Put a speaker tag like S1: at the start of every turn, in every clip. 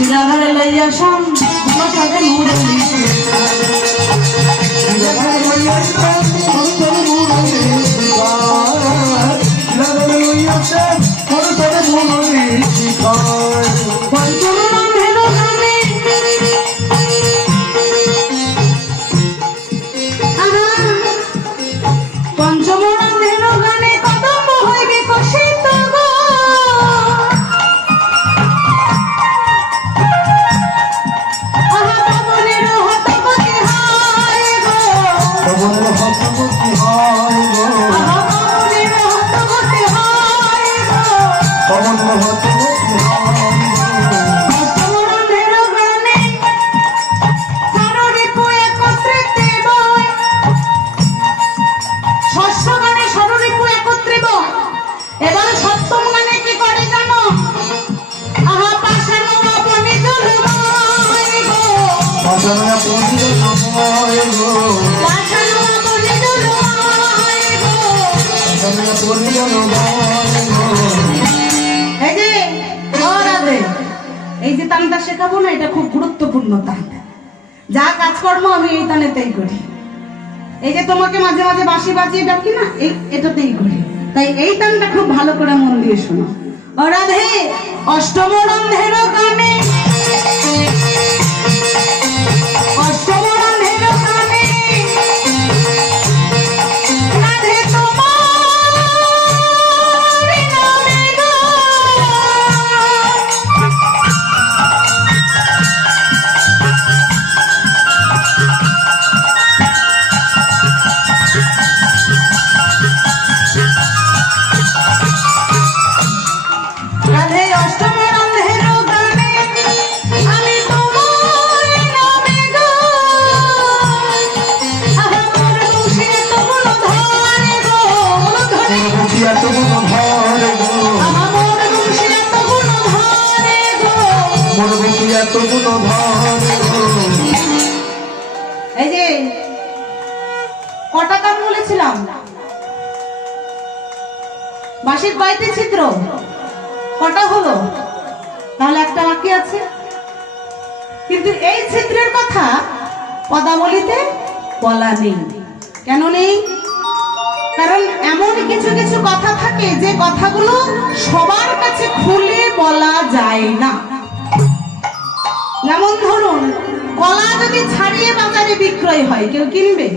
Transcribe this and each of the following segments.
S1: শিরাধারে লইয়া শাম তোমার সাথে মুরলি গো এই যে তানটা শেখাবো না, এটা খুব গুরুত্বপূর্ণ তান। যা কাজকর্ম আমি এই তানেতেই করি। এই যে তোমাকে মাঝে মাঝে বাঁশি বাজিয়ে ডাকি না, এই এটাতেই করি। তাই এই তানটা খুব ভালো করে মন দিয়ে শোনো। ও রাধে অষ্টম রন্ধের ধরে গো। এই যে, কটা হলো? তাহলে একটা বাকি আছে। কিন্তু এই ছিদ্রের কথা পদাবলিতে বলা নেই। কেন নেই? কারণ এমন কিছু কিছু কথা থাকে যে কথাগুলো সবার বাজারে বিক্রয় হয়, কেউ কিনবে?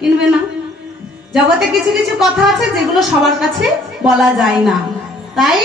S1: কিনবে না? জগতে কিছু কিছু কথা আছে যেগুলো সবার কাছে বলা যায় না। তাই